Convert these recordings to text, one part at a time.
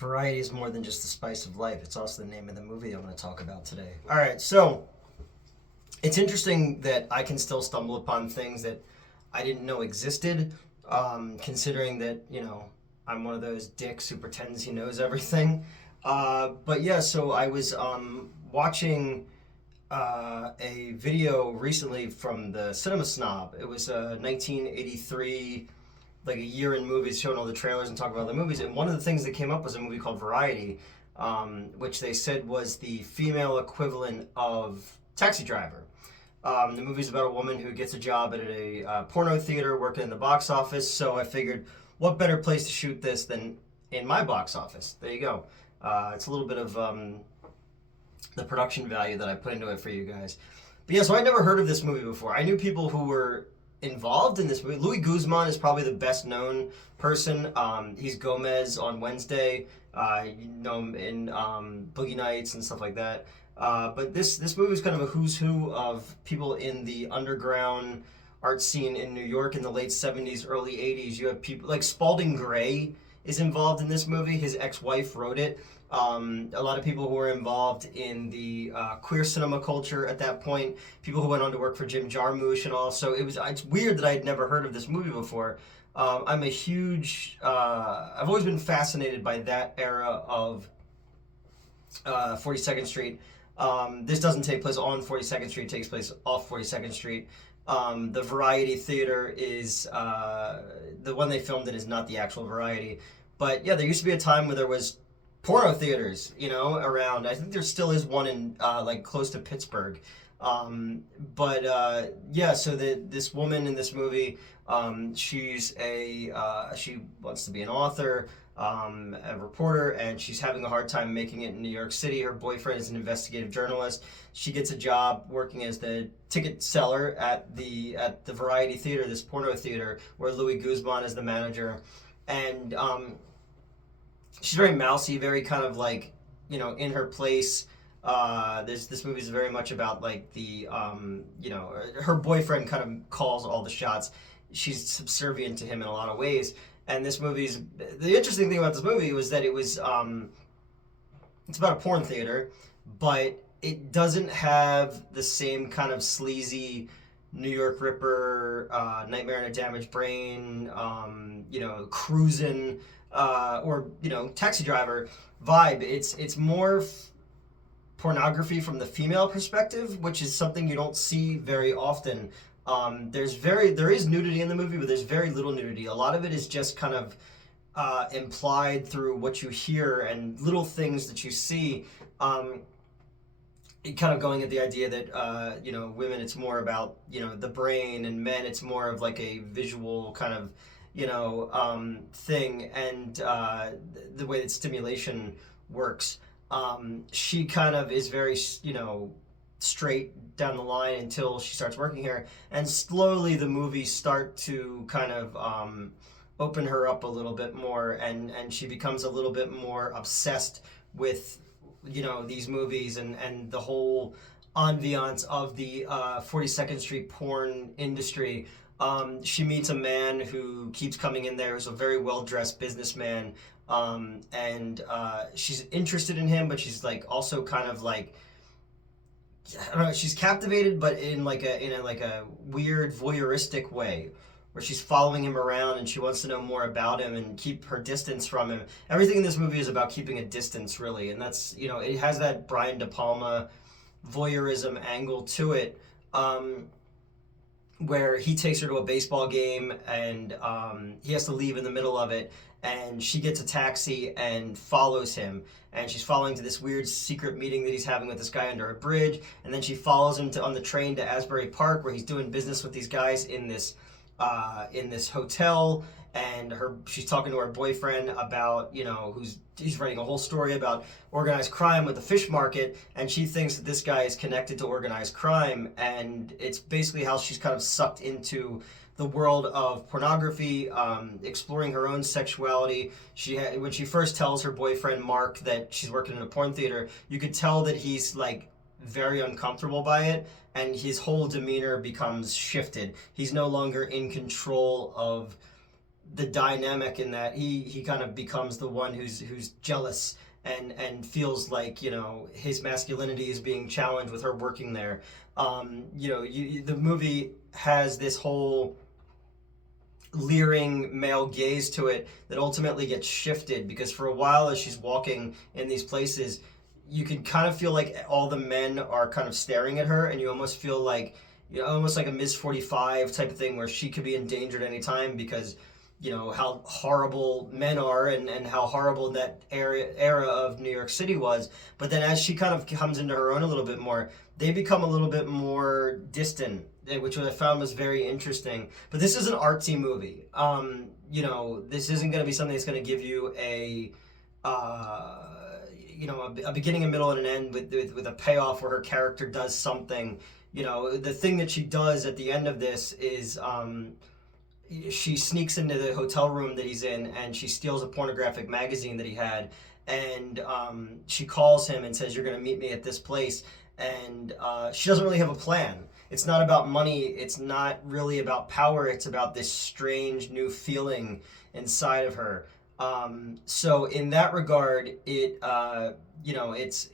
Variety is more than just the spice of life. It's also the name of the movie I'm going to talk about today. All right, so it's interesting that I can still stumble upon things that I didn't know existed, considering that, I'm one of those dicks who pretends he knows everything. But yeah, so I was watching a video recently from the Cinema Snob. It was 1983, like a year in movies, showing all the trailers and talking about the movies. And one of the things that came up was a movie called Variety, which they said was the female equivalent of Taxi Driver. The movie's about a woman who gets a job at a porno theater working in the box office. So I figured, what better place to shoot this than in my box office? There you go. It's a little bit of the production value that I put into it for you guys. But yeah, so I'd never heard of this movie before. I knew people who were involved in this movie. Louis Guzman is probably the best known person. He's Gomez on Wednesday. You know him in Boogie Nights and stuff like that. But this movie is kind of a who's who of people in the underground art scene in New York in the late 70s, early 80s. You have people like Spalding Gray is involved in this movie. His ex-wife wrote it. A lot of people who were involved in the queer cinema culture at that point, people who went on to work for Jim Jarmusch and all. So it's weird that I had never heard of this movie before. I'm a huge, I've always been fascinated by that era of 42nd Street. This doesn't take place on 42nd Street, it takes place off 42nd Street. The Variety Theater is, the one they filmed in is not the actual Variety. But yeah, there used to be a time where there was porno theaters, around. I think there still is one in like close to Pittsburgh. Yeah, so this woman in this movie, she's she wants to be an author, a reporter, and she's having a hard time making it in New York City. Her boyfriend is an investigative journalist. She gets a job working as the ticket seller at the Variety Theater, this porno theater, where Louis Guzman is the manager, and she's very mousy, very kind of like, in her place. This movie is very much about like the, her boyfriend kind of calls all the shots. She's subservient to him in a lot of ways. And the interesting thing about this movie was that it's about a porn theater, but it doesn't have the same kind of sleazy New York Ripper, Nightmare on a Damaged Brain, cruising, or Taxi Driver vibe. It's more pornography from the female perspective, which is something you don't see very often. There is nudity in the movie, but there's very little nudity. A lot of it is just kind of implied through what you hear and little things that you see. It kind of going at the idea that women, it's more about the brain, and men it's more of like a visual kind of thing, and the way that stimulation works. She kind of is very straight down the line until she starts working here, and slowly the movies start to kind of open her up a little bit more, and she becomes a little bit more obsessed with these movies and the whole ambiance of the 42nd Street porn industry. She meets a man who keeps coming in there, who's a very well-dressed businessman, and she's interested in him, but she's like also kind of like, I don't know, she's captivated, but in a weird voyeuristic way, where she's following him around and she wants to know more about him and keep her distance from him. Everything in this movie is about keeping a distance, really, and that's it has that Brian De Palma voyeurism angle to it, where he takes her to a baseball game, and he has to leave in the middle of it, and she gets a taxi and follows him, and she's following to this weird secret meeting that he's having with this guy under a bridge, and then she follows him on the train to Asbury Park, where he's doing business with these guys in this hotel, and she's talking to her boyfriend about he's writing a whole story about organized crime with the fish market, and she thinks that this guy is connected to organized crime, and it's basically how she's kind of sucked into the world of pornography, exploring her own sexuality. When she first tells her boyfriend Mark that she's working in a porn theater, you could tell that he's like very uncomfortable by it, and his whole demeanor becomes shifted. He's no longer in control of the dynamic in that he kind of becomes the one who's jealous and feels like, you know, his masculinity is being challenged with her working there. You know, the movie has this whole leering male gaze to it that ultimately gets shifted, because for a while as she's walking in these places, you can kind of feel like all the men are kind of staring at her, and you almost feel like, you know, almost like a Ms. 45 type of thing where she could be in danger at any time, because you know how horrible men are, and how horrible that era of New York City was. But then as she kind of comes into her own a little bit more, they become a little bit more distant, which I found was very interesting. But this is an artsy movie. You know, this isn't going to be something that's going to give you a you know, a beginning, a middle, and an end with a payoff where her character does something. You know, the thing that she does at the end of this is she sneaks into the hotel room that he's in, and she steals a pornographic magazine that he had, and she calls him and says, "You're going to meet me at this place." And she doesn't really have a plan. It's not about money. It's not really about power. It's about this strange new feeling inside of her. So in that regard, it you know, it's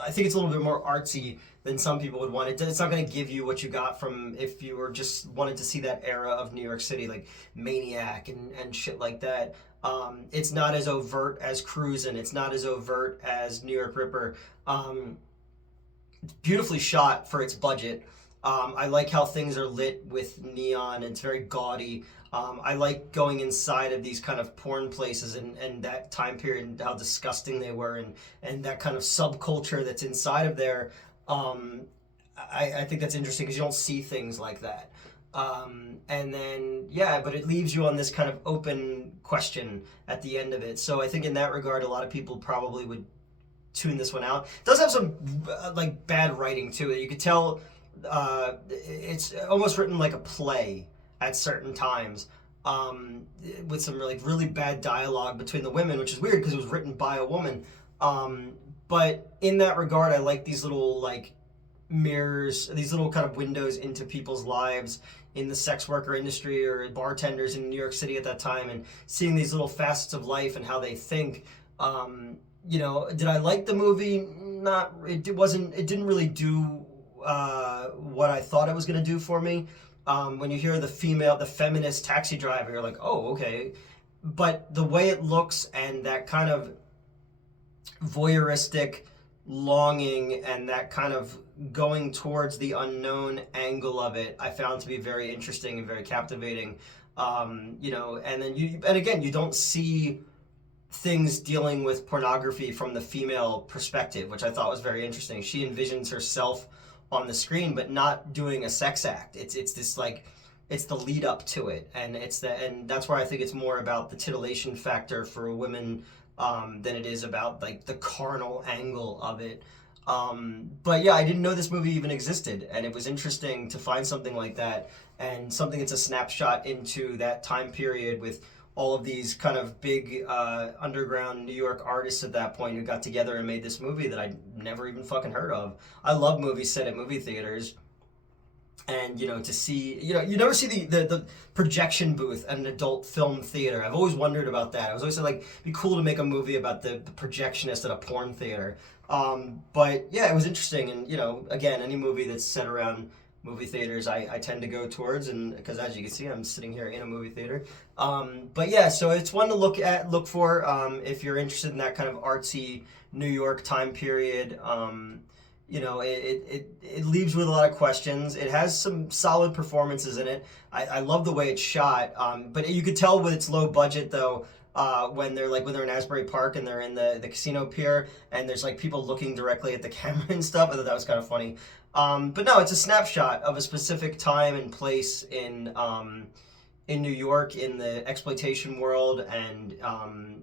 I think it's a little bit more artsy than some people would want. It's not going to give you what you got from if you were just wanted to see that era of New York City, like Maniac and shit like that. It's not as overt as Cruisin'. It's not as overt as New York Ripper. It's beautifully shot for its budget. I like how things are lit with neon. It's very gaudy. I like going inside of these kind of porn places, and that time period and how disgusting they were, and that kind of subculture that's inside of there. I think that's interesting because you don't see things like that. And then, yeah, but it leaves you on this kind of open question at the end of it. So I think in that regard, a lot of people probably would tune this one out. It does have some like bad writing to it. You could tell it's almost written like a play at certain times, with some really bad dialogue between the women, which is weird because it was written by a woman. But in that regard, I like these little like mirrors, these little kind of windows into people's lives in the sex worker industry or bartenders in New York City at that time, and seeing these little facets of life and how they think. You know, did I like the movie? Not. It wasn't. It didn't really do what I thought it was going to do for me. When you hear the feminist taxi driver, you're like, oh, okay. But the way it looks and that kind of voyeuristic longing and that kind of going towards the unknown angle of it, I found to be very interesting and very captivating. You know, and then again, you don't see things dealing with pornography from the female perspective, which I thought was very interesting. She envisions herself on the screen, but not doing a sex act. It's this like, it's the lead up to it, and and that's where I think it's more about the titillation factor for women than it is about like the carnal angle of it. But yeah, I didn't know this movie even existed, and it was interesting to find something like that, and something that's a snapshot into that time period with all of these kind of big underground New York artists at that point who got together and made this movie that I'd never even fucking heard of. I love movies set at movie theaters. And, you know, to see, you know, you never see the projection booth at an adult film theater. I've always wondered about that. I was always like, it'd be cool to make a movie about the projectionist at a porn theater. But yeah, it was interesting. And, you know, again, any movie that's set around movie theaters I tend to go towards, and because as you can see, I'm sitting here in a movie theater. But yeah, so it's one to look for if you're interested in that kind of artsy New York time period. You know, it leaves with a lot of questions. It has some solid performances in it. I love the way it's shot, but you could tell with its low budget though, when they're in Asbury Park and they're in the casino pier, and there's like people looking directly at the camera and stuff. I thought that was kind of funny. But no, it's a snapshot of a specific time and place in New York, in the exploitation world, and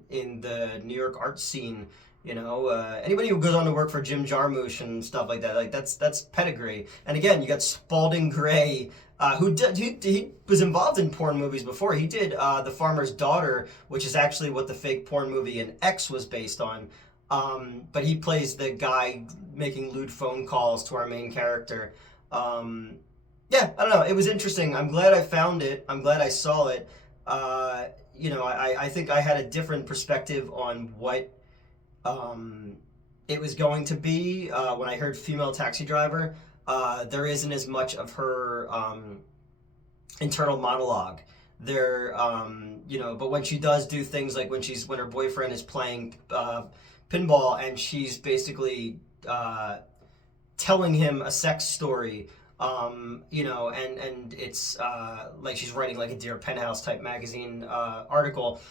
in the New York art scene. You know, anybody who goes on to work for Jim Jarmusch and stuff like that, like that's pedigree. And again, you got Spalding Gray, who he was involved in porn movies before. He did The Farmer's Daughter, which is actually what the fake porn movie in X was based on. But he plays the guy making lewd phone calls to our main character. Yeah, I don't know. It was interesting. I'm glad I found it. I'm glad I saw it. I think I had a different perspective on what it was going to be when I heard female taxi driver. There isn't as much of her internal monologue there, but when she does do things like when her boyfriend is playing pinball and she's basically telling him a sex story, and it's like she's writing like a Dear Penthouse type magazine article.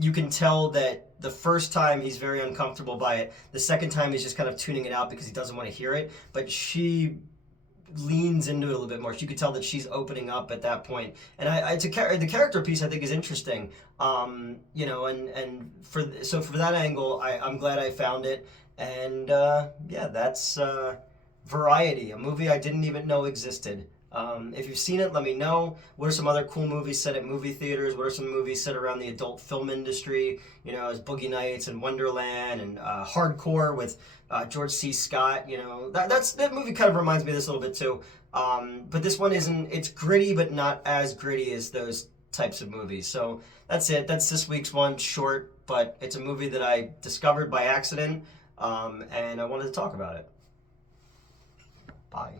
You can tell that the first time he's very uncomfortable by it. The second time he's just kind of tuning it out because he doesn't want to hear it. But she leans into it a little bit more. You could tell that she's opening up at that point. And the character piece I think is interesting. And for that angle, I'm glad I found it. And yeah, that's Variety, a movie I didn't even know existed. If you've seen it, let me know. What are some other cool movies set at movie theaters? What are some movies set around the adult film industry? As Boogie Nights and Wonderland and Hardcore with George C. Scott. That movie kind of reminds me of this a little bit too. But this one isn't. It's gritty, but not as gritty as those types of movies. So that's it. That's this week's one. Short, but it's a movie that I discovered by accident, and I wanted to talk about it. Bye.